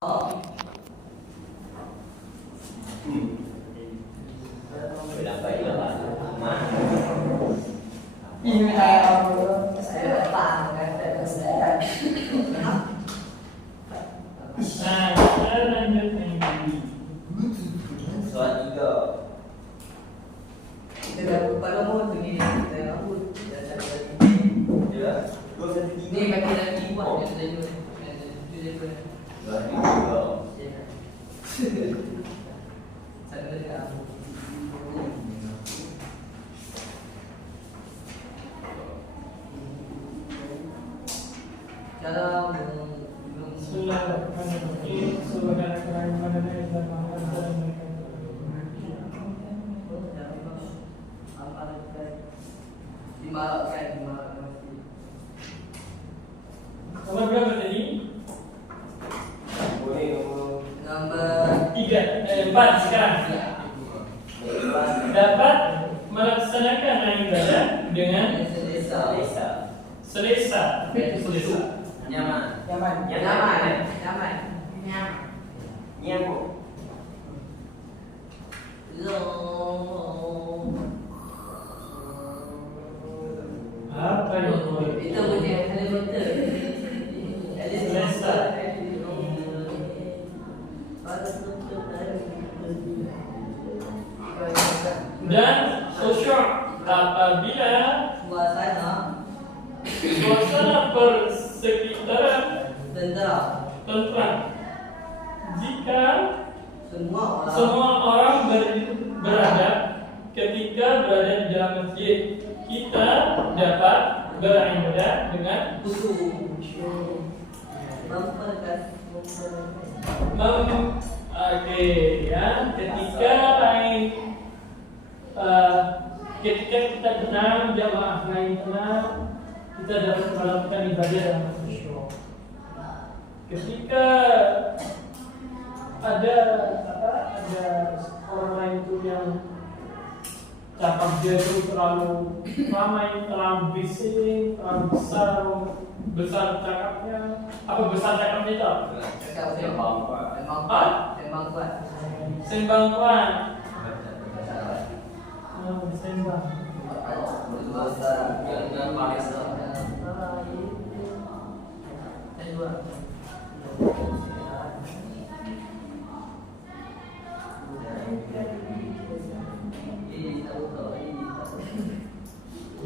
Ờ. Phải làm vậy là bạn má. Vì người ta sẽ là bạn để sẽ Saya lanjut nih. Soal 3. kita pada mau begini kita aku Ya. Gua kan ini makin lagi buat yang itu Soal 3. saya dah dalam Bismillahirrahmanirrahim. Subhanakallahumma Nomor berapa tadi? Boleh nomor nomor 4 sekarang. Dapat melaksanakan ibadah dengan desa. selesa. Nyaman. nyaman Nyamuk. Apa itu? itu punya helikopter Selesa. Dan khusyuk apabila suasana persekitaran tentera tentram. Jika semua semua orang berada ketika berada di dalam masjid, kita dapat beribadah dengan oke ya, ketika kita tenang, jamaah lain tenang, kita dapat melakukan ibadah dengan khusyuk. Ketika ada orang lain itu yang cakap dia itu terlalu ramai, terlalu bising, terlalu besar cakapnya. Apa besar cakapnya itu? sembang kuat Sembang kuat. Sembang.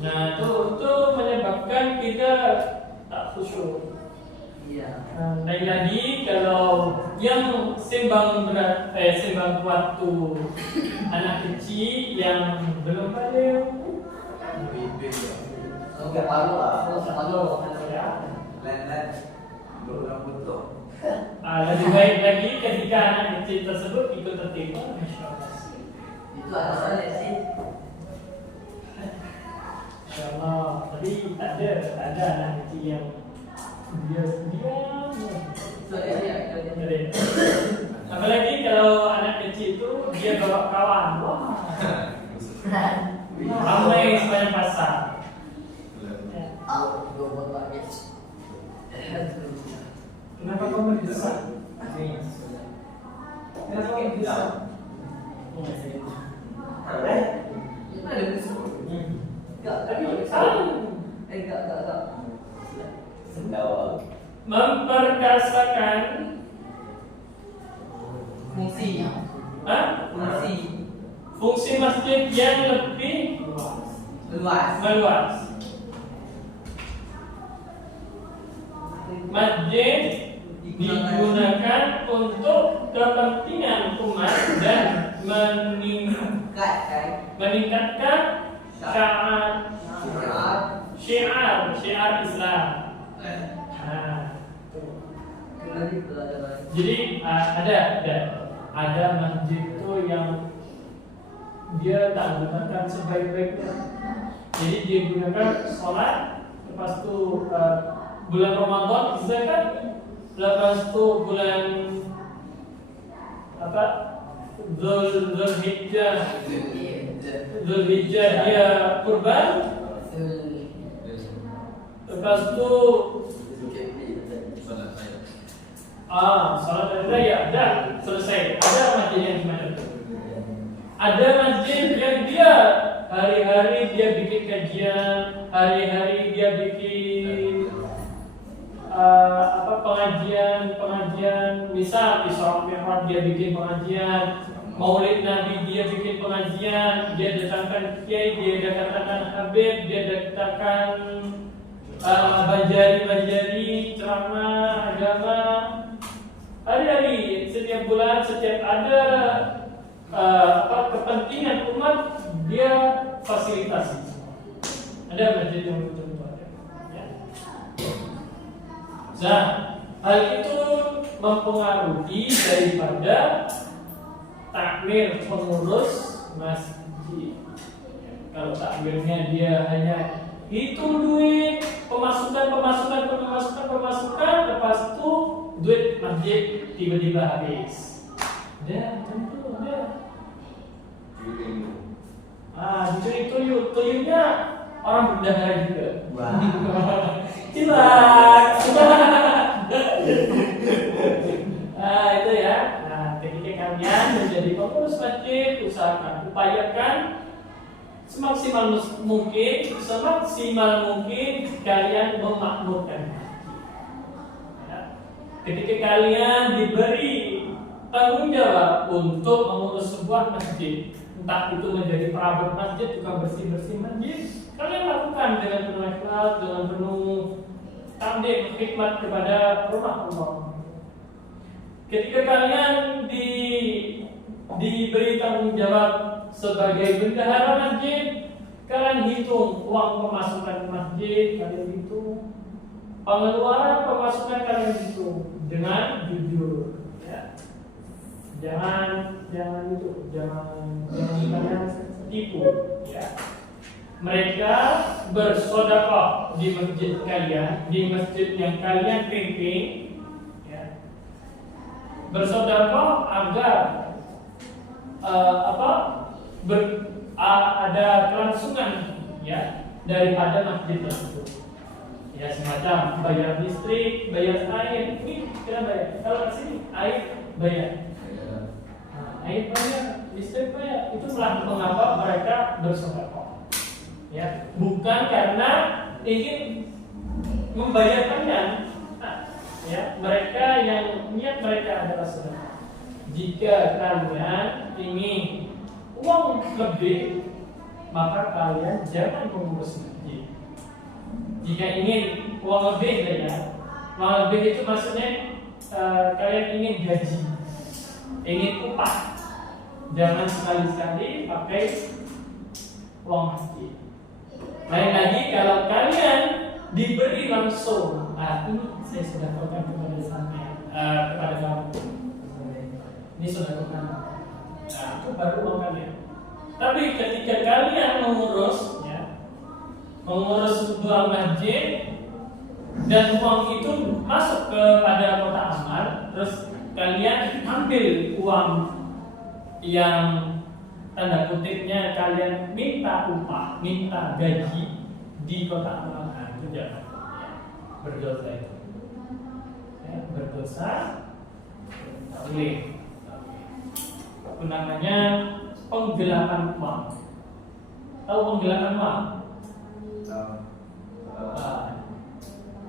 Nah, itu menyebabkan kita tak khusyuk. Lain lagi kalau yang sembang kuat tuh anak kecil yang belum balik. Lebih baik lagi ketika anak kecil tersebut ikut tertipu. itu alasannya sih Insyaallah. Tapi tak ada anak kecil yang diam. Jadi, apalagi kalau anak kecil itu dia bawa kawan. Wah, ramai sepanjang pasar. Kenapa kamu bisa? Kenapa kamu bisa? Sendawa. Memperkasakan fungsi masjid yang lebih meluas. Masjid digunakan untuk kepentingan umat dan meningkatkan syiar Islam. Jadi ada masjid itu yang dia tak gunakan sebaik-baiknya. Jadi dia gunakan sholat, lepas itu bulan Ramadan zakat, lepas itu bulan Dzulhijjah dia kurban, lepas itu Salat ada ya ada, selesai. Ada masjid yang gimana? Ada masjid yang dia hari-hari dia bikin kajian, hari-hari dia bikin pengajian, misal Isra Mi'raj dia bikin pengajian, Maulid Nabi dia bikin pengajian, dia datangkan kiai, dia datangkan habib, dia datangkan banjari ceramah agama. Hari-hari, setiap bulan, setiap ada kepentingan umat, dia fasilitasi. Ada masjid yang betul ada. Ya. Nah, hal itu mempengaruhi daripada takmir pengurus masjid. Kalau takmirnya dia hanya hitung duit, pemasukan, lepas itu duit masjid tiba-tiba habis. Tentu ada. Dicuri tuyulnya orang berdahara juga. Cilak. Itu ya. Ketika kalian menjadi pengurus masjid, upayakan semaksimal mungkin kalian memakmurkan masjid. Ketika kalian diberi tanggung jawab untuk mengurus sebuah masjid, entah itu menjadi perabot masjid, juga bersih-bersih masjid, kalian lakukan dengan penuh ikhlas, dengan penuh takdim, hikmat kepada rumah Allah. Ketika kalian diberi tanggung jawab sebagai bendahara masjid, kalian hitung uang pemasukan masjid, kalian hitung pengeluaran pemasukan, kalian hitung dengan jujur. Ya. Jangan kalian tipu. Ya. Mereka bersedekah di masjid kalian, di masjid yang kalian pimpin, ya. Bersedekah agar ada kelangsungan, ya, daripada masjid tersebut. Ya, semacam bayar listrik, bayar air, ini kita bayar. Kalau di sini air bayar. Air bayar, listrik bayar. Itu mengapa mereka bersedekah. Ya, bukan karena ingin membayar kalian. Ya, mereka yang niat mereka adalah sedekah. Jika kalian ingin uang lebih, maka kalian jangan mengurus masjid. Jika ingin uang lebih, ya, uang lebih itu maksudnya kalian ingin gaji, ingin upah. Jangan sekali-sekali pakai uang masjid. Lain lagi kalau kalian diberi langsung, ini saya sudah katakan kepada sampean, kepada kamu. Ini sudah katakan. Itu baru uang kalian. Tapi ketika kalian mengurus, ya, mengurus sebuah masjid dan uang itu masuk kepada kotak amal, terus kalian ambil uang yang tanda kutipnya kalian minta upah, minta gaji di kotak amal, itu jangan, ya, berdosa itu, ya, berdosa, tak boleh. Itu namanya penggelapan uang. Tahu penggelapan uang?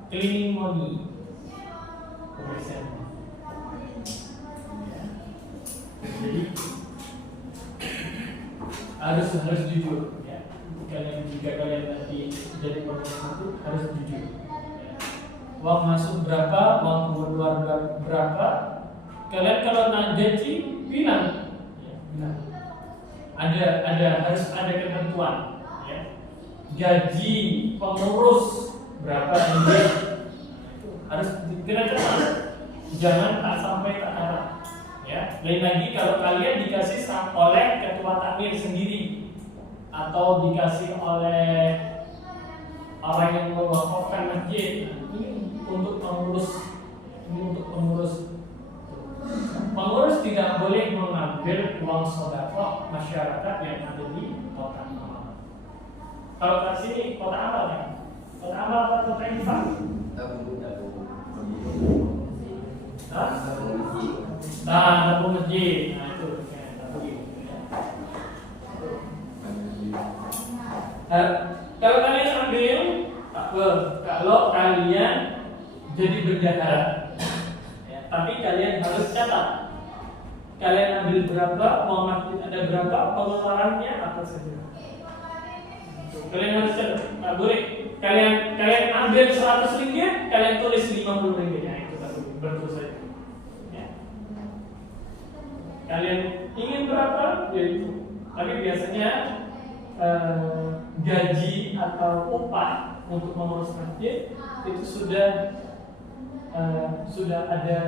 Cleaning money. Jadi harus jujur, ya. Jika kalian nanti jadi pengurus itu harus jujur. Ya. Uang masuk berapa, uang keluar berapa. Kalian kalau nak gaji bilang, ya, bilang. Harus ada ketentuan, ya. Gaji pengurus berapa ini, itu harus dikira-kira. Jangan tak sampai tak arah. Ya, lain lagi kalau kalian dikasih oleh ketua takmir sendiri atau dikasih oleh orang yang mewakafkan masjid, ini untuk pengurus, pengurus tidak boleh mengambil uang sedekah masyarakat yang ada di kotak amal. Kalau di sini kotak amal, ya, kotak amal atau kotak infak? Hah? Menguji. Nah, masjid. Nah itu kalau kalian ambil kalau kalian jadi bendahara, ya, tapi kalian harus catat kalian ambil berapa, mau masjid ada berapa, pengeluarannya apa saja. Kalian harus catat. Nah, boleh kalian ambil 100 ringgit, kalian tulis 50 ringgit. Ya, itu satu betul saja. Ya. Kalian ingin berapa, ya itu. Tapi biasanya gaji atau upah untuk mengurus masjid itu sudah ada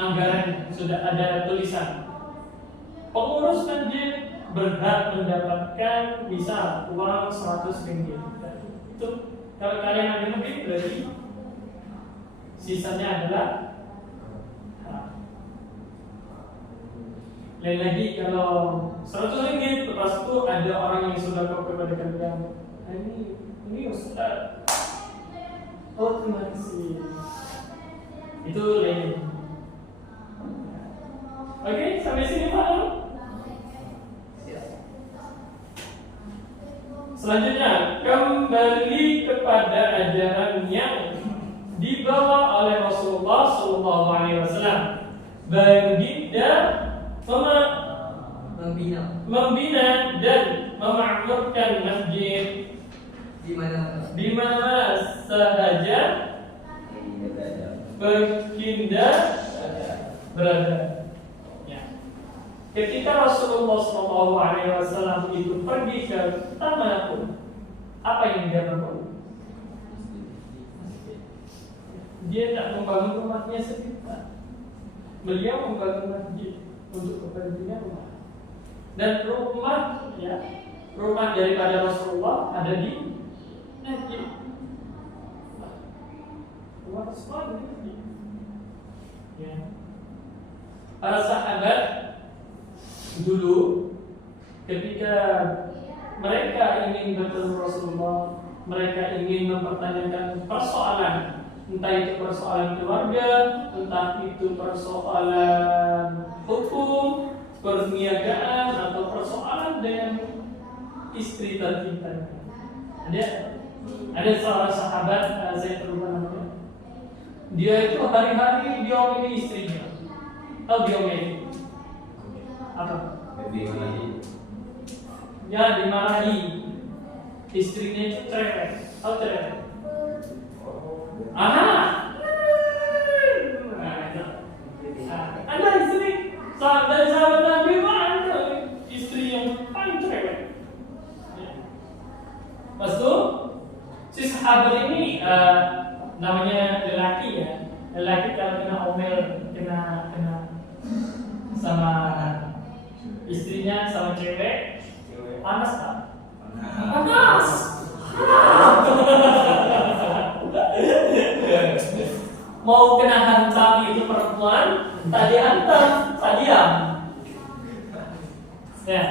anggaran, sudah ada tulisan. Pengurus masjid berhak mendapatkan misal uang 100 ringgit. Itu kalau kalian ambil lebih berarti sisanya adalah lain lagi. Kalau 100 ringgit lepas itu ada orang yang sudah kau kepada kalian, ini Ustaz, oh terima kasih, itu lain. Oke, sampai sini paham? Selanjutnya, kembali kepada ajaran yang dibawa oleh Rasulullah SAW. Baginda membina dan memakmurkan masjid di mana sahaja baginda berada. Ya. Ketika Rasulullah SAW itu pergi ke manapun, apa yang dia lakukan? Dia tidak membangun rumahnya sendiri. Beliau membangun masjid untuk kepentingan rumah. Dan rumah, ya, rumah daripada Rasulullah ada di masjid. Rumah Rasulullah di masjid. Ya. Para sahabat dulu ketika mereka ingin bertemu Rasulullah, mereka ingin mempertanyakan persoalan, entah itu persoalan keluarga, entah itu persoalan hukum, perniagaan, atau persoalan dengan istri tercinta. Ada seorang sahabat, saya terlupa namanya. Dia itu hari-hari diomeli istrinya. Tahu diomeli apa? Ya, dimarahi. Istrinya itu cerewet. Tahu cerewet? Aha. Anda istri dari sahabat Nabi, Anda istri yang paling cerewet. Pas itu si sahabat ini namanya lelaki, ya. Lelaki kalau kena omel, kena sama istrinya, sama cewek, panas tak? Panas. Mau kena hantam itu perempuan, tak dihantam, tak diam. Ya,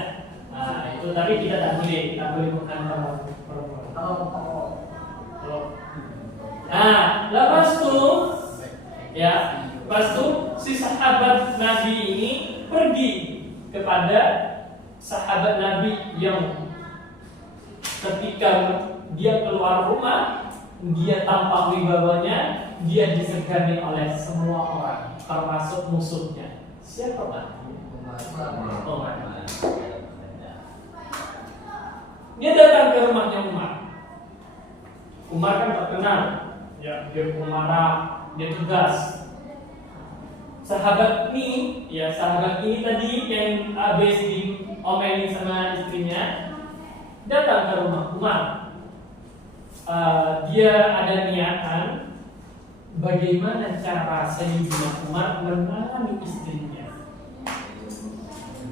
nah itu tapi kita tak boleh menghantam perempuan. Nah, lepas itu, ya, lepas itu si sahabat Nabi ini pergi kepada sahabat Nabi yang ketika dia keluar rumah, dia tampak wibawanya, dia disegani oleh semua orang, termasuk musuhnya. Siapa Nabi? Umar. Dia datang ke rumahnya Umar. Umar kan terkenal, ya, dia pemarah, dia tegas. Sahabat ini tadi yang habis diomelin sama istrinya datang ke rumah Umar. Dia ada niatan bagaimana cara Sayyidina Umar menangani istrinya.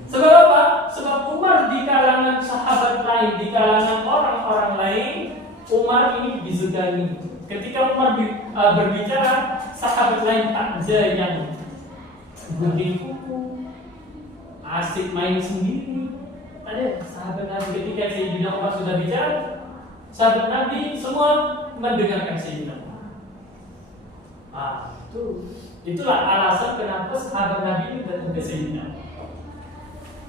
Sebab apa? Sebab Umar di kalangan sahabat lain, di kalangan orang-orang lain, Umar ini disegani. Ketika Umar berbicara, sahabat lain tak ada yang berdiku, asik main sendiri. Ada sahabat Nabi ketika Sayyidina Umar sudah bicara, sahabat Nabi semua mendengarkan Sayyidina Umar. Itu Itulah alasan kenapa sahabat Nabi itu datang ke Sayyidina.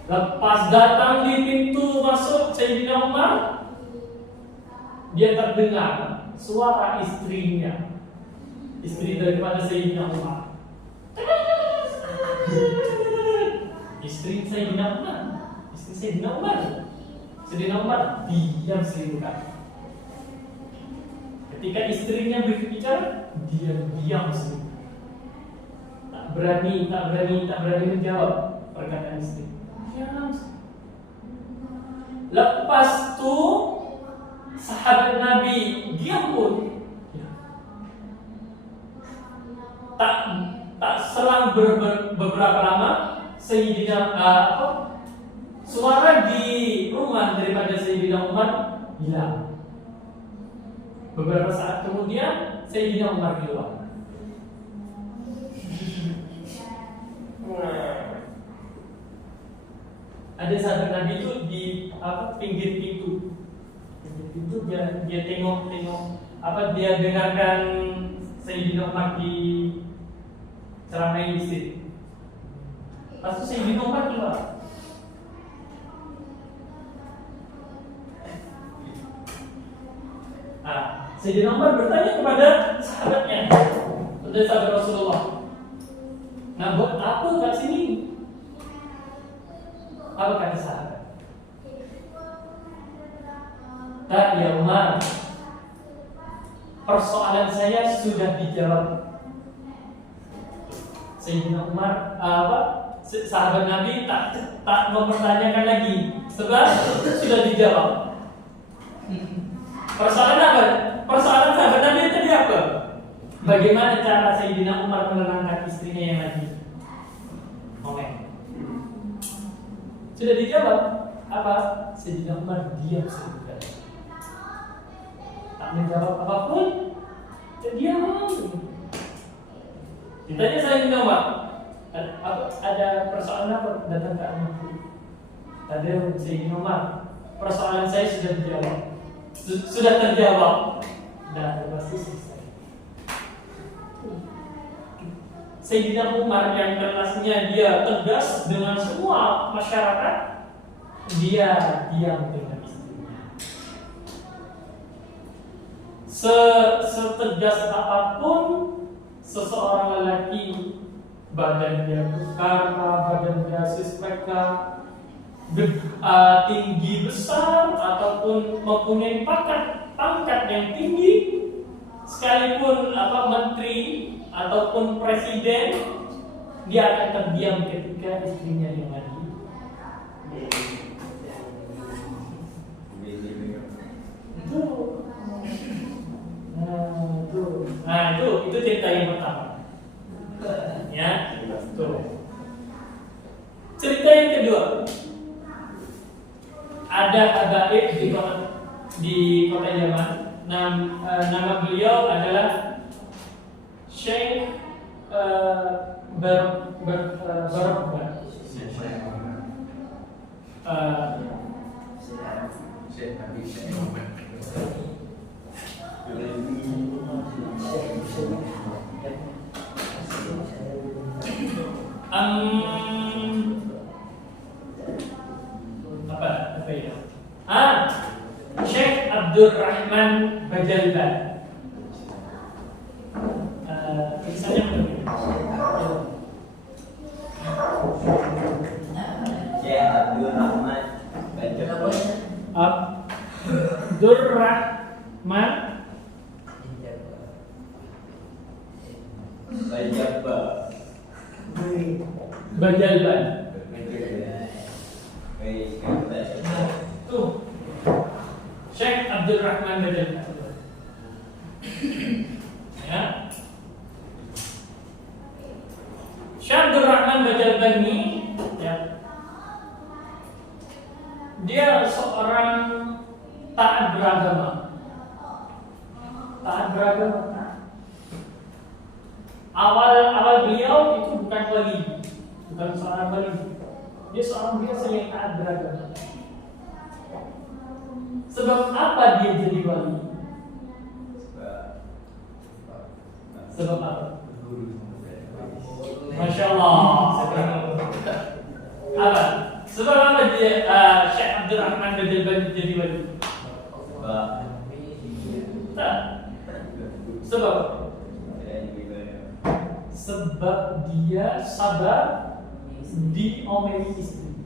Lepas datang di pintu masuk Sayyidina Umar, dia terdengar suara istrinya, istri daripada Sayyidina Umar. Istri Sayyidina Umar, istri Sayyidina Umar. Sayyidina Umar diam sebentar. Ketika istrinya berbicara, dia diam sebentar. Tak berani menjawab perkataan istri. Diam. Lepas tu sahabat Nabi diam pun. Tak selang beberapa lama, Sayyidina suara di rumah daripada Sayyidina Umar hilang. Beberapa saat kemudian Sayyidina Umar keluar. Ada sahabat Nabi itu di pinggir pintu. Pinggir pintu dia tengok dia dengarkan Sayyidina Umar di ceramah istri. Lepas itu Sayyidina Umar keluar. Sayyidina Umar bertanya kepada sahabatnya, kepada sahabat Rasulullah, "Nah, buat apa kat sini?" Apa kata sahabat? "Tak, ya Umar, persoalan saya sudah dijawab." Sayyidina Umar sahabat Nabi tak mempertanyakan lagi sebab sudah dijawab. Persoalan apa? Persoalan sahabat Nabi tadi apa? Bagaimana cara Sayyidina Umar menenangkan istrinya yang lagi ngomel? Sudah dijawab. Apa? Sayyidina Umar diam sebentar. Tak menjawab apapun. Diam. Ditanya Sayyidina Umar, ada persoalan apa datang ke anakku? Ada Sayyidina Umar, persoalan saya sudah dijawab. Sudah terjawab. Dan pasti selesai. Sayyidina Umar yang kerasnya dia tegas dengan semua masyarakat, dia diam dengan istrinya. Setegas apapun seseorang lelaki, badan dia besar, badan dia suspeknya tinggi besar ataupun mempunyai pangkat yang tinggi, sekalipun menteri ataupun presiden, dia akan terdiam ketika istrinya yang lagi. Itu cerita yang pertama. Ya, tuh. Cerita yang kedua. Ada habaib di kota Yaman. Nama beliau adalah Syekh Barokah. Apa ya? Syekh Abdul Rahman Bajalban. Tulisannya Syekh Abdul Rahman Bajalban. Abdul Rahman Bajalban. Tuh, Syekh Abdul Rahman Bajalban. Ya, Syekh Abdul Rahman Bajalban ini, ya, dia seorang taat beragama. Awal beliau itu bukan wali, bukan seorang wali. Dia seorang biasa yang taat beragama. Sebab apa dia jadi wali? Sebab apa? Masya Allah. Apa? Sebab apa dia Syekh Abdurrahman Badal Bani jadi wali? Tak. Sebab dia sabar diomeli istri.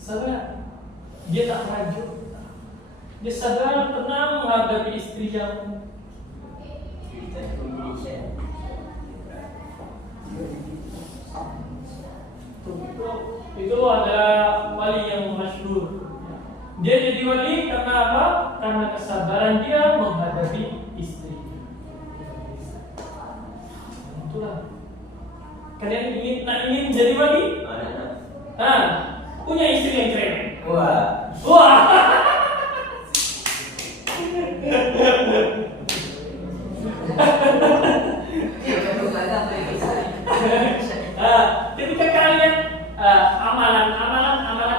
Sabar. Dia tak merajuk. Dia sabar tenang menghadapi istri yang itu ada wali yang masyhur. Dia jadi wali karena apa? Karena kesabaran dia menghadapi istri. Itulah. Kalian ingin jadi wali? Punya istri yang keren. Wah. Ketika kalian amalan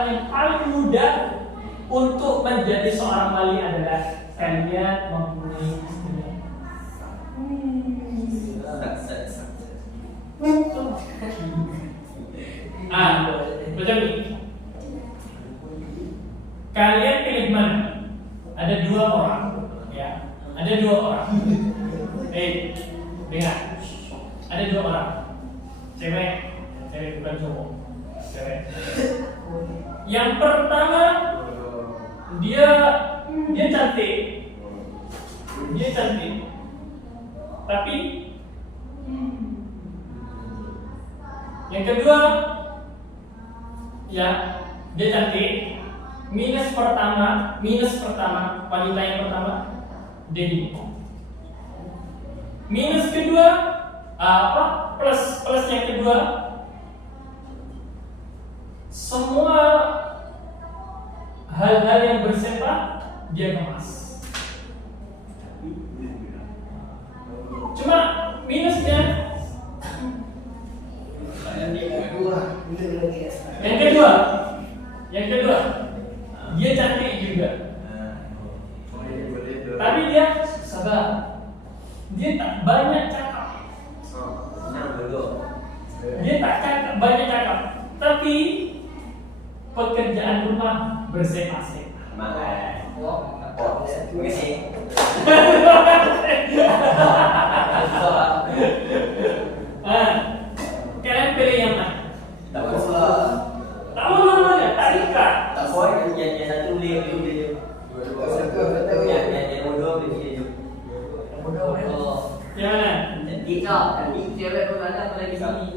yang paling mudah untuk menjadi seorang wali adalah kalian mempunyai istri. Macam ni. Kalian pilih mana? Ada 2 orang, ya. Ada 2 orang. Dengar. Ada 2 orang. Cewek bukan cowok. Cewek. Yang pertama dia cantik. Tapi yang kedua ya, dia cantik. Minus pertama, wanita yang pertama dia gini. Minus kedua plus yang kedua, semua hal-hal yang bersifat dia kemas. Cuma minusnya yang kedua dia cantik juga, tapi dia sabar. Dia tak banyak cakap. Banyak cakap, tapi pekerjaan rumah bersih-bersih. Kalian pilih yang mana? Tak boleh. Tak ikat. Tak boleh yang satu boleh dia. Yang bodoh boleh dia. Yang mana? Cewek pun ada apa lagi sini?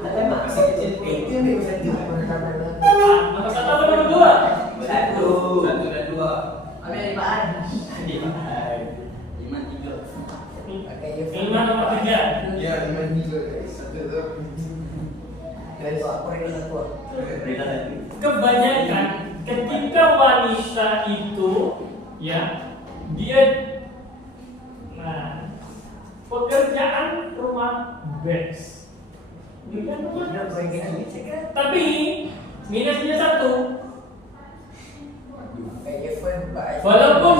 Masih kecil. Apa kata nomor 2? Satu dan 2. Ambil lipaan. 5, 3. Yang mana nomor 3? Ya, 5 3 satu tu. Kebanyakan ketika wanita itu ya dia pekerjaan rumah best. Tapi minusnya satu. Walaupun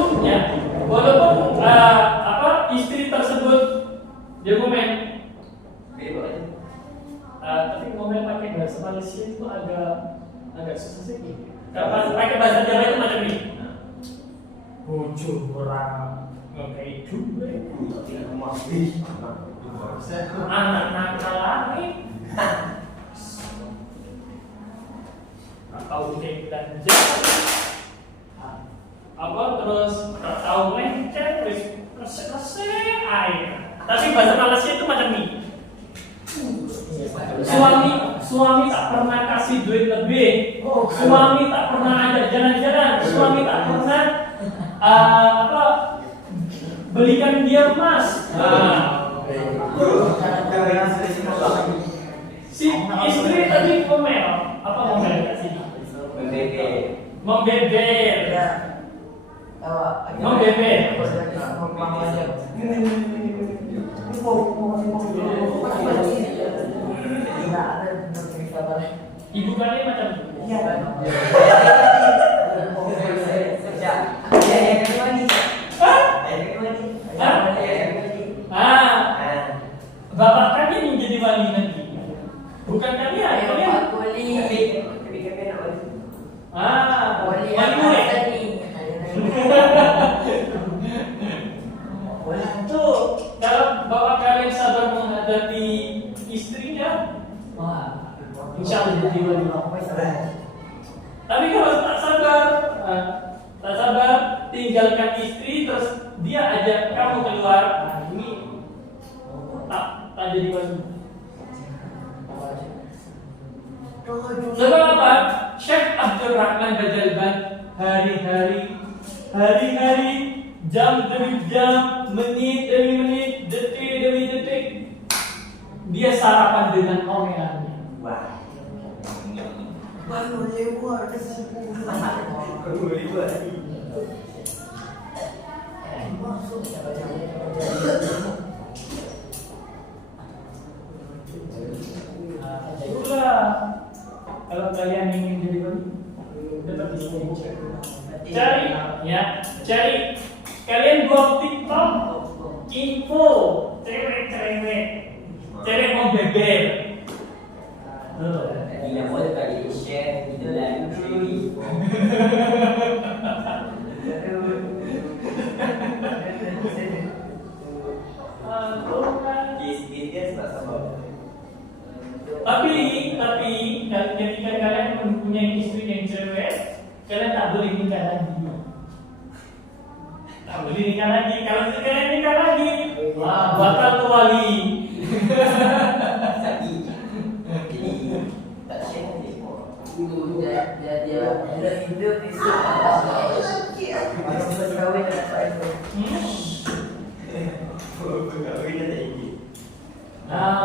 istri tersebut dia ngomel, tapi ngomel pakai bahasa Malaysia itu agak susah sih. Kalau pakai bahasa Jawa itu macam ini. Bojo orang ngekei duit, anak nakal lagi, atau belanja, terus tahu mencet, resek air. Tapi bahasa Malaysia itu macam ini. Suami tak pernah kasih duit lebih, suami tak pernah ajak jalan-jalan, suami tak pernah belikan dia emas. Si istri tadi ngomel, apa ngomel kasih? Membeber. Ibu kalian macam Bali nanti. Bukan kalian, kalian. Tapi kami nak balik. Bali boleh. Tuh, kalau bapak kalian sabar menghadapi istrinya, wah, insya Allah jadi wali. Tapi kalau tak sabar, tinggalkan istri terus dia ajak kamu keluar, ini tak jadi wali. Sebab apa? Syekh Abdul Rahman Bajalban hari-hari, jam demi jam, menit demi menit, detik demi detik, dia sarapan dengan omelannya. Wah. Baru lewat Baru lewat. Itulah kalau kalian ingin jadi wali, tetap di sini. Cari. Kalian buat TikTok, info, cewek mau beber. Tidak boleh kali share itu dan free. Dia sebab. Tapi ketika kalian mempunyai istri yang cewek, kalian tak boleh nikah lagi. Tak boleh nikah lagi. Kalau kalian nikah lagi, batal tuh wali. Jadi tak share ni. dia hidup di masih kahwin dengan saya.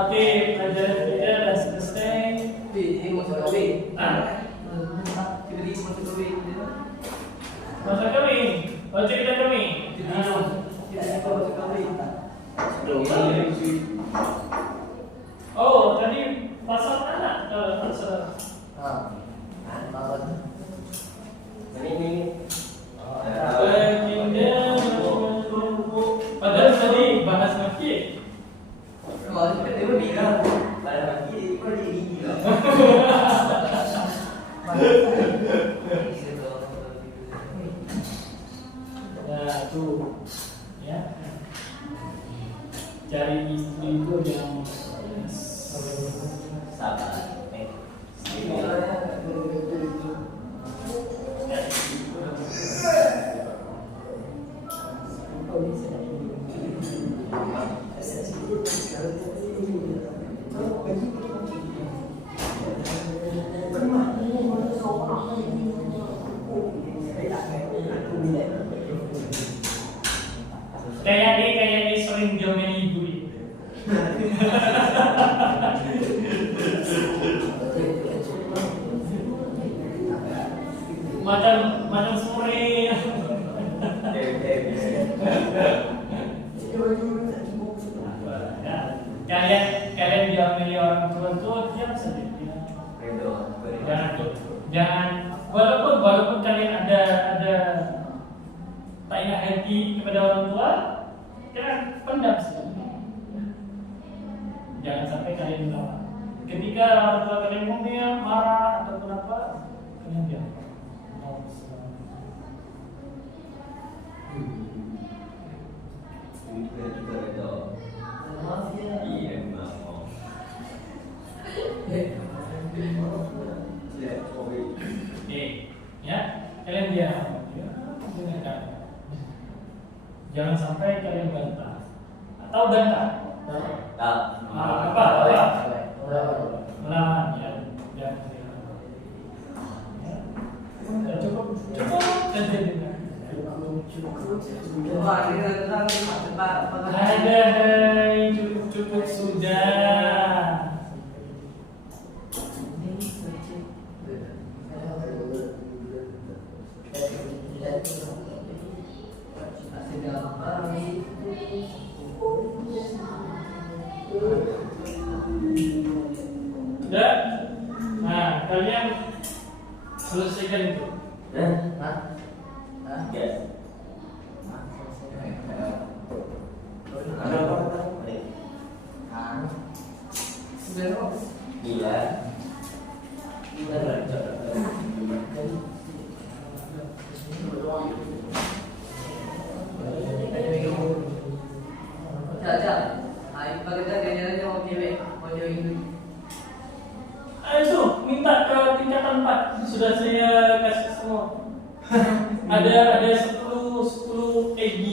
Oke, pelajaran kita dah selesai. Dia masuk kahwin. Tiba-tiba masuk kahwin. Masa kawin, cerita kami. Masuk kahwin. Oh, tadi pasal anak pasal. Ini. Padahal tadi bahas masjid. Dia bilang Pada pagi kau jadi gila. Nah, tuh ya. Cari istri itu yang Sabar. Kayak sering diomelin ibu. Macam sore. Kalian diambil orang tua diam saja. Jangan walaupun kalian ada tak enak hati kepada orang tua, kalian pendam saja. Jangan sampai kalian melawan. Ketika orang tua kalian ngomel, marah ataupun apa, kalian diam. Ya, kalian diam. Dengarkan. Jangan sampai kalian bantah atau bantah. Apa? Melawan ya. Cukup saja dengar. Cukup sudah. Sudah? Nah, kalian selesaikan itu. Gila. Kita belajar. Itu minta ke tingkatan 4 sudah saya kasih semua. ada 10 EG.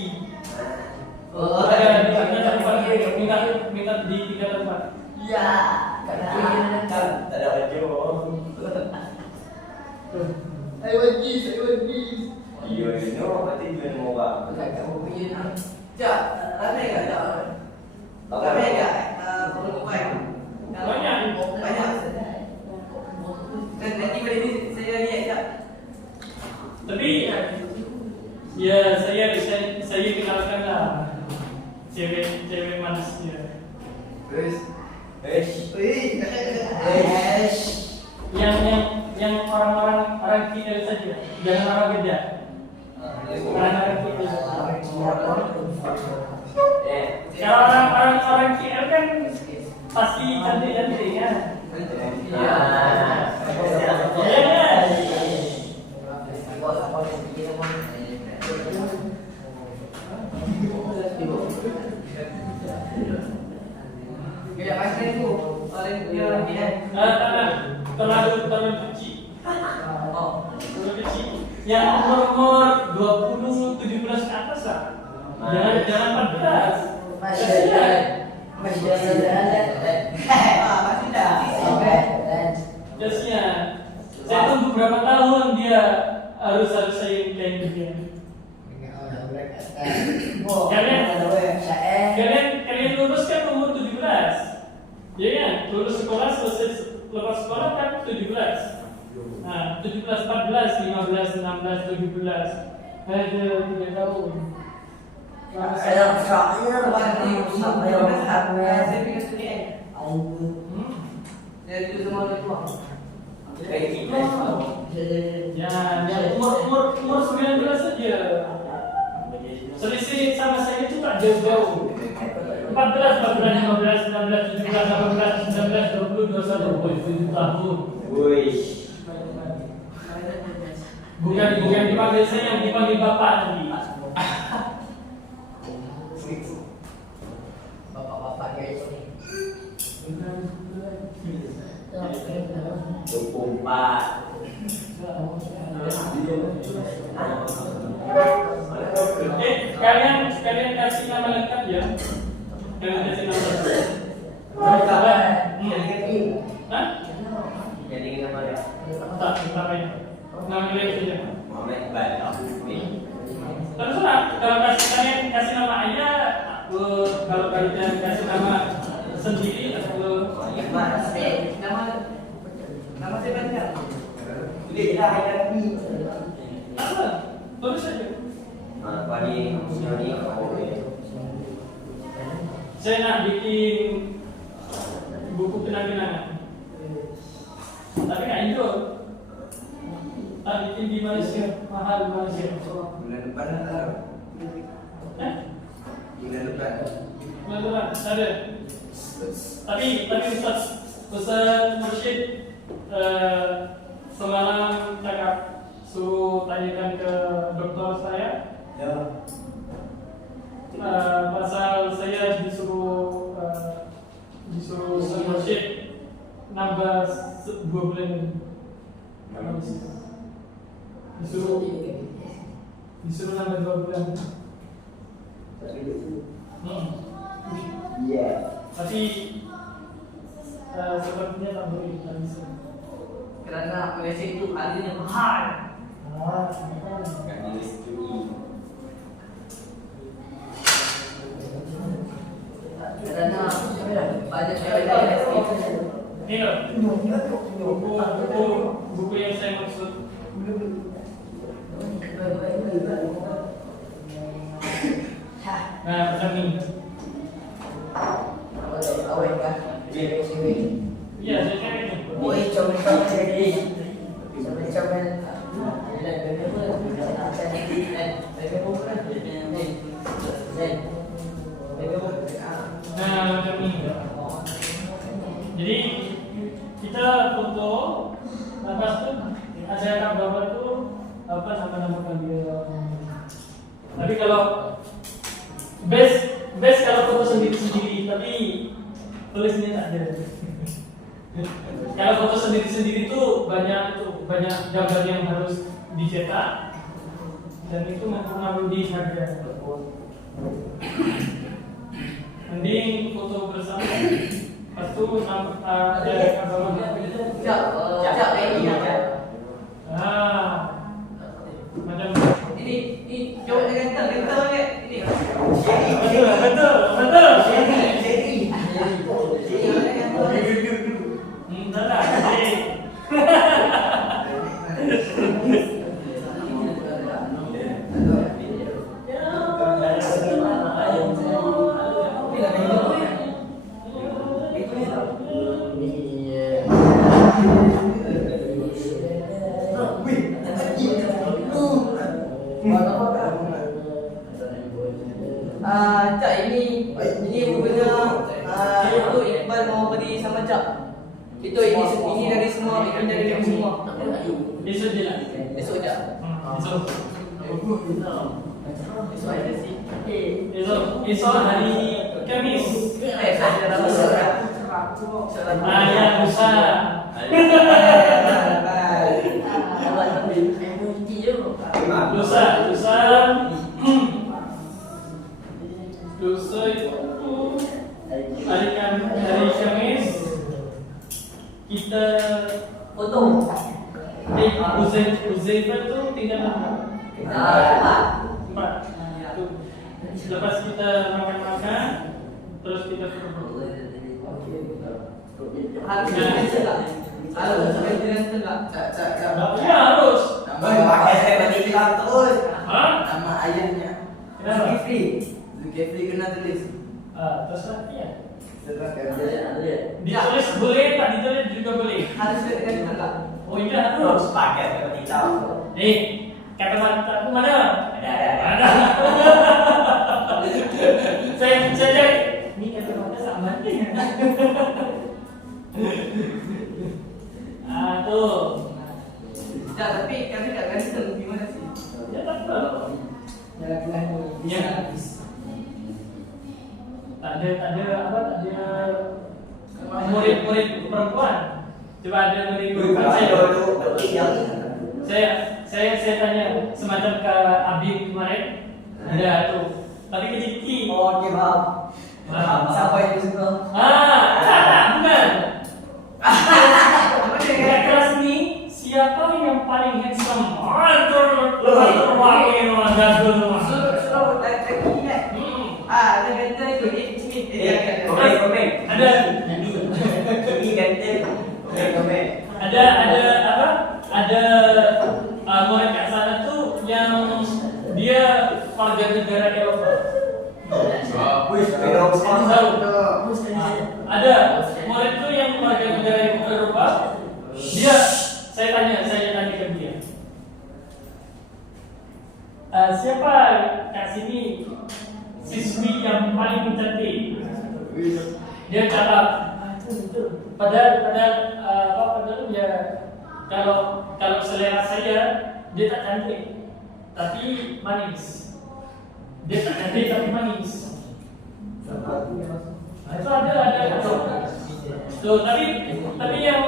Ada di tingkatan 4 minta di tingkatan 4. Ya, karena Kan ada baju. I want this, I want this. Iya ini berarti jual murah. kamu punya cak, ada nggak cak? Ada nggak? Perlu Banyak. banyak. Dan nanti ini saya lihat cak. Tapi ya saya kenalkan lah cewek manisnya Guys, Wih. yang orang kidal saja, jangan orang beda. Orang kidal. Kalau orang kidal kan pasti cantik ya. Iya. Iya. Tidak pasti itu paling dia dia. Terlalu kecil. Oh, Terlalu kecil. Yang umur 20, 17 ke atas lah. Jangan 14. masih dah. Jasnya, saya tunggu berapa tahun dia harus saya kayak begini. Kalian lulus kan umur 17. Ya kan? Lulus sekolah selesai lepas sekolah kan 17. Nah, 17, 14, 15, 16, 17. Ada 3 tahun. Saya warna sampai saya pikir sendiri. Jadi itu semua itu. Kayak kita. Ya, umur 19 saja. Selisih sama saya itu tak jauh-jauh. 14, 15, 16, 17, 18, 19, 20, 21, 7 tahun. Wih. Bukan dipanggil saya, yang dipanggil bapak nanti. Bapak-bapak guys. 24. Kalian kasih nama lengkap ya. Kalian kasih nama lengkap. Hah? Jadi kita mana? Tak, apa ya? Nama kalian saja. Muhammad Iqbal. Terserah. Kalau kalian kasih nama ayah, kalau kalian kasih nama sendiri atau Mas. Nama saya banyak. Udah kita ada ni. apa? Tulis saja. Apa ni? Ini Saya nak bikin buku kenang-kenangan. Tapi nggak Indo. Tak bikin di Malaysia, mahal di Malaysia. bulan depan lah. Eh? Bulan depan. Betul ada. Tapi Ustaz Mursyid semalam cakap suruh tanyakan ke dokter saya. Ya. Pasal saya disuruh Ustaz Mursyid nambah 2 bulan. Disuruh nambah 2 bulan. Iya. Tapi sepertinya tak boleh, tak bisa. Kerana Malaysia itu harganya mahal. Kat Malaysia. Kerana banyak cewek Ini loh, buku yang saya maksud. Nah, macam ni. awet kan? Cewek-cewek. Iya, saya cakap ni. Oi, comel-comel. Comel-comel. Nah, macam ni. Jadi kita foto, lepas itu ada gambar tuh apa nama kalian. Tapi kalau best kalau foto sendiri-sendiri, tapi tulisnya tak ada. Kalau foto sendiri-sendiri tuh banyak gambar yang harus dicetak dan itu mempengaruhi harga. Mending foto bersama. Pas itu ada gambar. Jap ini aja. Macam Ini jawab dengan kental ni. Ini. betul. Salah. Cak ini rupanya itu Iqbal mau beri sama Cak. Itu ini dari semua, ini dari kami semua. Besok je lah. Esok je. Besok. Esok ada sih. Esok hari Kamis. Saya dah masuk dah. Ya lusa. Lusa itu hari Kamis kita Potong. Uzaifah tu tinggal empat. Lepas kita makan terus kita foto. Harus cancel tak? Harus cancel tak? Cak. Ya harus. Pakai saya bagi hilang terus. Hah? Nama ayahnya. Kenapa? Zulkifli kena tulis. Terserah dia. Serahkan dia. Ditulis boleh, tak ditulis juga boleh. Harus cancel tak? Oh iya harus. Pakai saya bagi hilang. Kata mantap mana? Ada. Saya cari. Ni kata mantap sama ni. Tuh. Tak, tapi kami tak cancel. Gimana sih? Ya tak apa. Ya. Tak ada murid perempuan. Coba ada murid perempuan saya tanya semacam ke Abim kemarin. Ada tuh. Tapi kecil-kecil. Okey, faham. Siapa yang suka? Bukan. Kat kelas ni siapa yang paling handsome? Terwangi orang jago Suruh lelaki ingat. Ada kata itu Komen. Ada Ini ganti. Komen. ada apa? Ada murid kat sana tu yang dia warga negara Eropah. Ada murid tu yang warga negara Eropah. Saya tanya ke dia. Siapa kat sini siswi yang paling cantik? Dia cakap padahal dia kalau selera saya dia tak cantik tapi manis. Dia tak cantik tapi manis. Itu ada. So tapi yang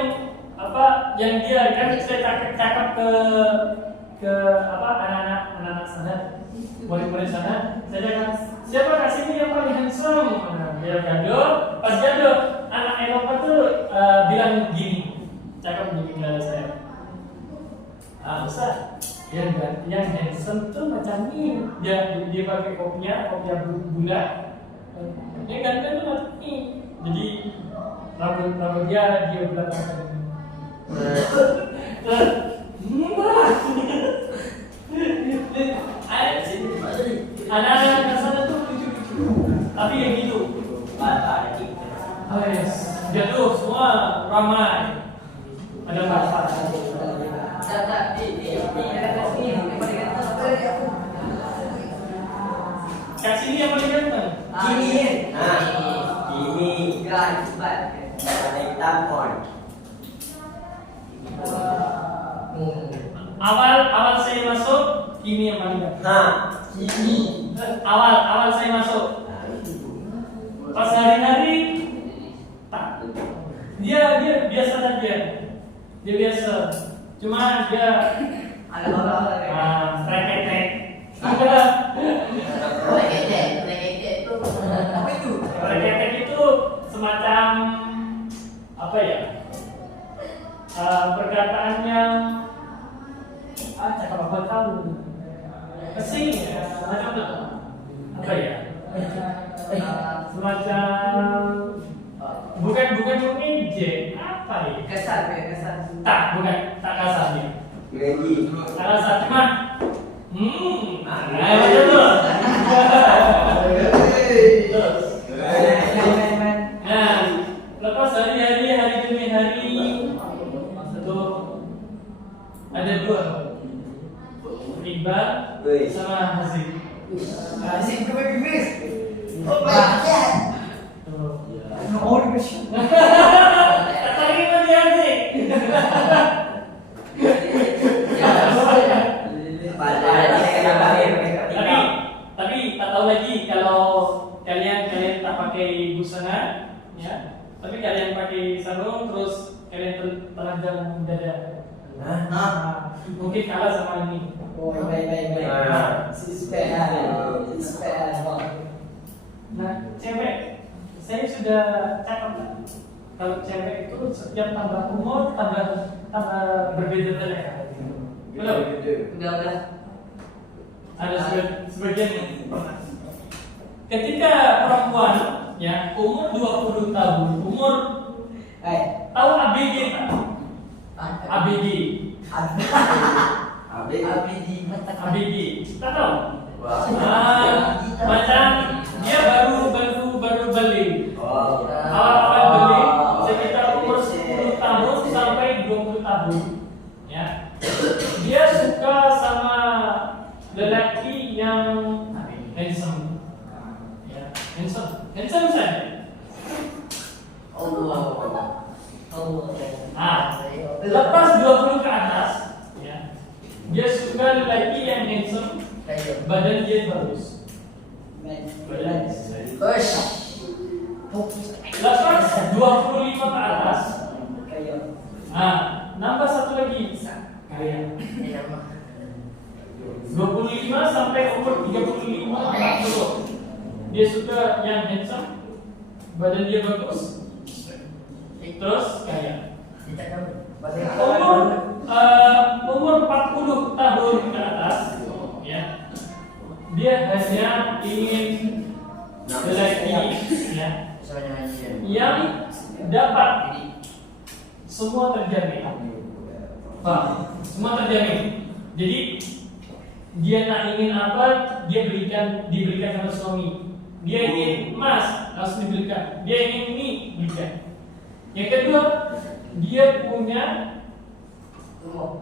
apa yang dia kan saya cakap ke apa anak-anak sana, murid-murid sana, saya cakap siapa kat sini yang paling handsome? Dia jado, pas jado anak Eropah tu bilang gini, cakap begini ke saya. Ustaz, yang handsome tu macam ni, dia pakai kopiah bulat, dia ganteng tu macam ni, jadi rambut dia bulat macam ni. Anak-anak kat sana tu lucu-lucu, tapi yang itu dia tu semua ramai. Ada bapak. Tak, ini ada sini yang paling ganteng. Kat sini yang paling ganteng. Ini. Enggak, cepat. Warna hitam on. Awal saya masuk, ini yang paling dekat. Nah, Awal saya masuk. Pas hari-hari, tak. Dia biasa saja. Dia biasa. Cuma dia Ada apa-apa. reketek. Itu apa itu? Reketek itu semacam apa ya? Perkataan yang cakap apa tahu? Kesing ya, macam apa ya? Semacam bukan mengejek apa ya? Kasar. Tak, bukan tak kasar dia. Ready. Tak kasar cuma macam tu. Terus. Nah, lepas hari demi hari itu ada dua Iqbal sama Haziq. Asik ke bebis? Tuh. Oh, bebis. Tak tahu mana dia Haziq. Tapi tak tahu lagi kalau kalian tak pakai busana, ya. Tapi kalian pakai sarung terus kalian telanjang dada. Mungkin kalah sama ini. Oh, baik. Nah, cewek, saya sudah cakap kan? Kalau cewek itu setiap tambah umur tambah berbeda terlihat. Belum? Udah. Ada sebagian yang pernah. Ketika perempuan ya umur 20 tahun, tahu ABG tak? ABG. ABG. Tak tahu? Macam dia baru beli. Awal beli sekitar umur 10 tahun sampai 20 tahun. Ya. Dia suka sama lelaki yang handsome. Ya, handsome saja. Allah. Lepas 20 ke atas, ya, dia suka lelaki yang handsome, badan dia bagus. Lepas 25 ke atas, nambah satu lagi, kaya. 25 sampai umur 35 40. Dia suka yang handsome, badan dia bagus, terus kaya. Umur 40 tahun ke atas, ya, dia hanya ingin lelaki ya, yang dapat semua terjamin. Semua terjamin. Jadi dia nak ingin apa, diberikan sama suami. Dia ingin emas, langsung diberikan. Dia ingin ini, diberikan. Yang kedua, dia punya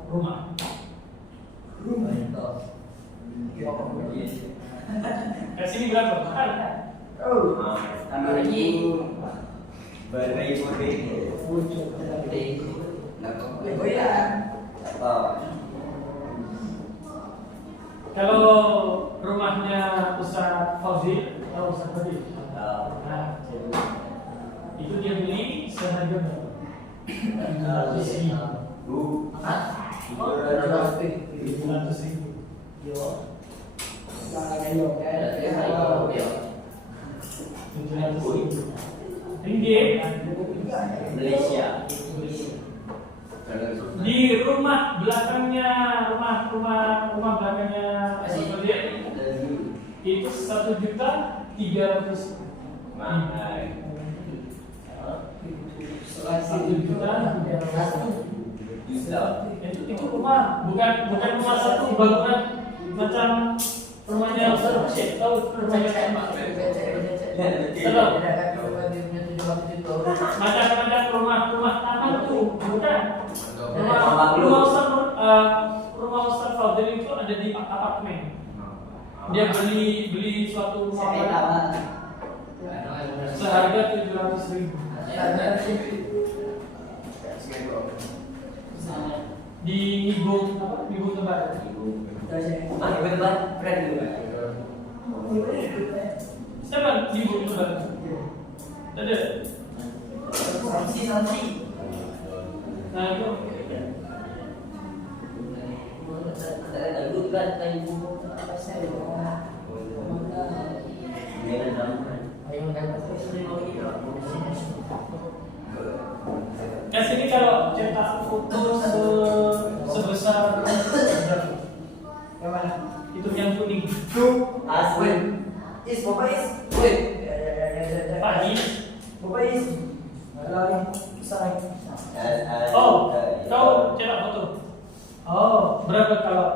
rumah. Kat sini berapa? Tambah lagi. Oh ya. Kalau rumahnya Ustaz Fauzi atau Ustaz Fauzi, nah, itu dia beli seharga berapa? 300.000. 700.000 ringgit Malaysia. di rumah belakangnya rumah belakangnya Ustaz Fauzi itu 1.300.000. Itu rumah, bukan rumah satu bangunan macam rumahnya Ustaz Rashid. Tahu rumahnya macam rumah taman tuh, bukan rumah Ustaz Fadil itu ada di apartemen. Dia beli suatu rumah seharga 700.000. Di Ibu apa? Ibu Tebak. Ah, ibu tebak, keren juga. Siapa di Ibu Tebak? Ada. Sanksi. Nah itu. Ya sini kalau cetak foto sebesar itu yang kuning. Asli. Woi. Pagi. Oh, kau cetak foto. Oh, berapa kalau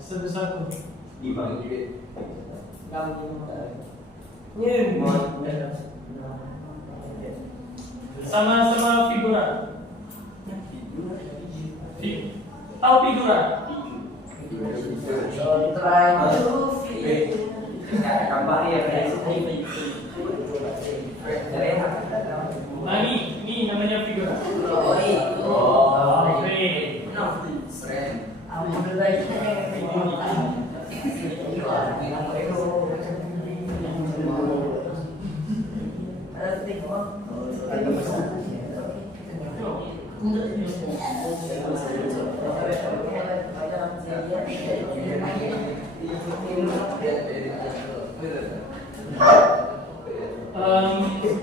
sebesar itu? Dibagi. Sama figura. Tahu figura? Gambar ya, Nah ini namanya figura. Oh, Oke.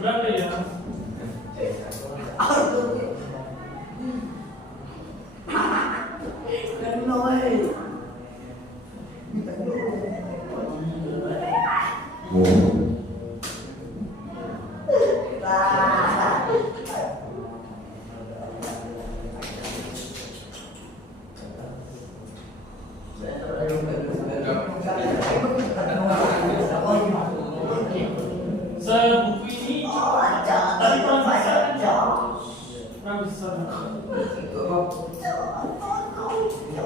Berapa ya? Sebuku ini tapi kurang besar.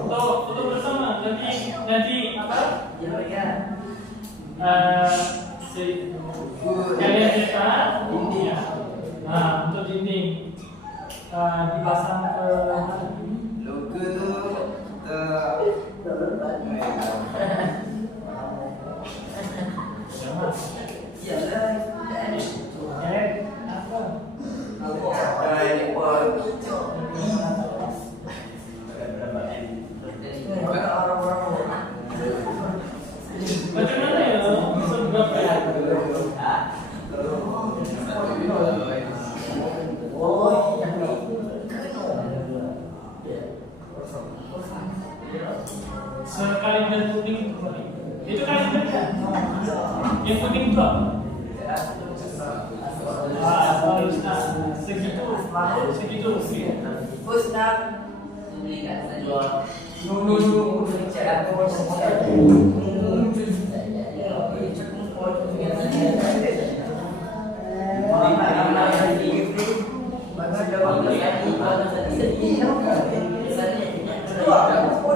Foto bersama nanti apa? Kalian cetak ya. Nah untuk dinding dipasang ke Logo tuh macam mana ya? Seberapa ya? Sekalian kuning itu kalian kan? Yang kuning itu apa?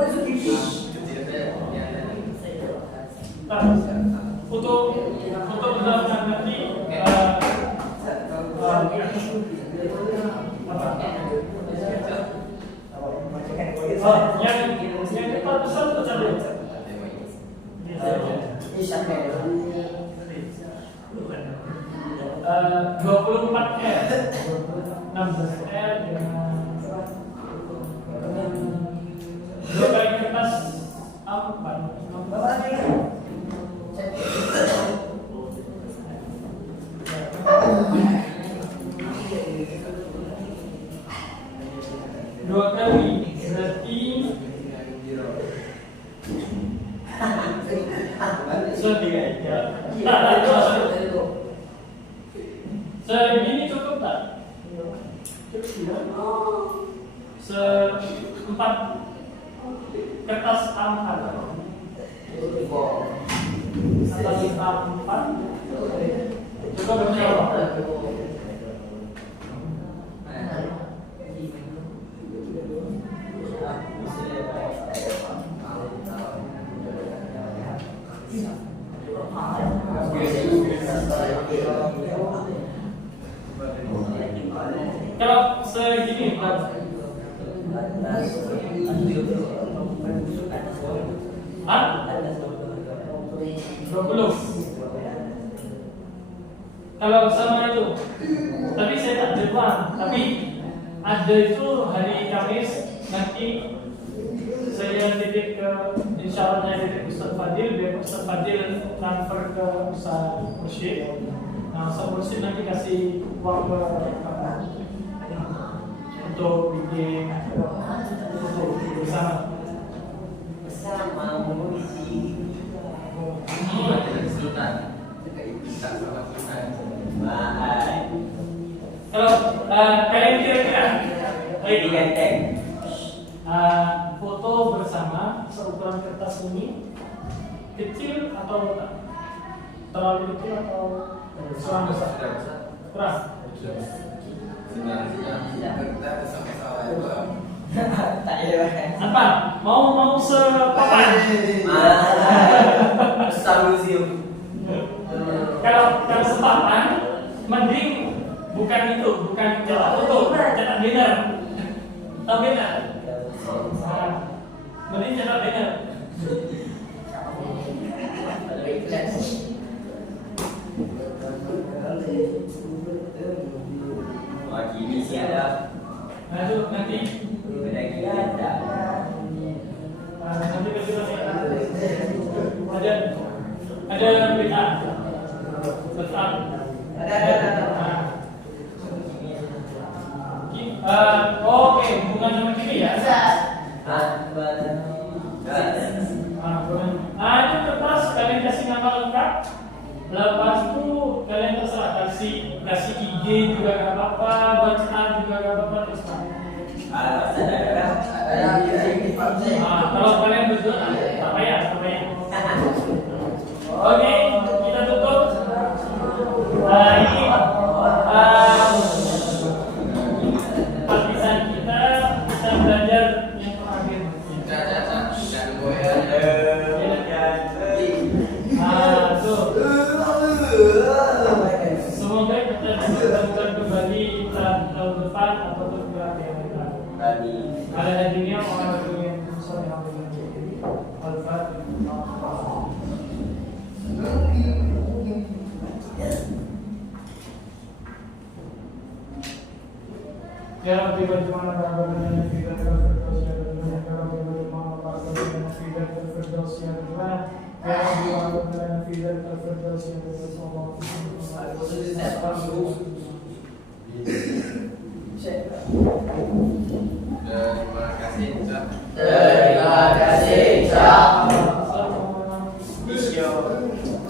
Segitu. Untuk berdasarkan nanti yang cepat besar itu cari. 24 R 16 R dengan 2 kali kertas A4 2 kali berarti segini cukup tak? Seempat kertas A4 atas A4 cukup berapa? Kalau segini berapa? Hah? 20. Kalau sama itu, tapi saya tak jadwal. Tapi ada itu hari Kamis nanti saya titip ke, insya Allah saya titip Ustaz Fadil, biar Ustaz Fadil transfer ke Ustaz Mursyid. Nah, Ustaz Mursyid nanti kasih uang ke untuk bikin untuk bersama. Bersama mengisi. Sultan. Tak sama Sultan. Baik. Kalau kalian kira-kira Ini ganteng. foto bersama seukuran kertas ini kecil atau tak? Terlalu kecil atau kurang besar? Kurang. Kita bersama-sama itu. Tak ada. Apa? Mau sepapan? Besar museum. Kalau sepapan, mending bukan itu, bukan cetak foto, cetak banner. Tahu banner? Mending cetak banner. Wah, gini sih ada. Nah itu nanti Beda gini ada. nanti kedua ada beda besar. Oke, hubungan sama kiri ya. Itu kertas kalian kasih nama lengkap. Lepas itu kalian terserah kasih IG juga gak apa-apa, bacaan juga gak apa-apa, terserah. Kalau kalian berdua, tak payah. Oke, kita tutup. Ini partisan kita belajar yang terakhir. Semoga kita bisa kembali tahun depan atau beberapa yang lain. Ada dunia orang yang susah yang Ya Rabbi bagaimana kabarnya kita terfirdaus ya Tuhan. Ya Rabbi bagaimana kabarnya kita terfirdaus ya Tuhan. Ya Rabbi bagaimana kita terfirdaus ya Tuhan. Terima kasih. Terima kasih. Assalamualaikum.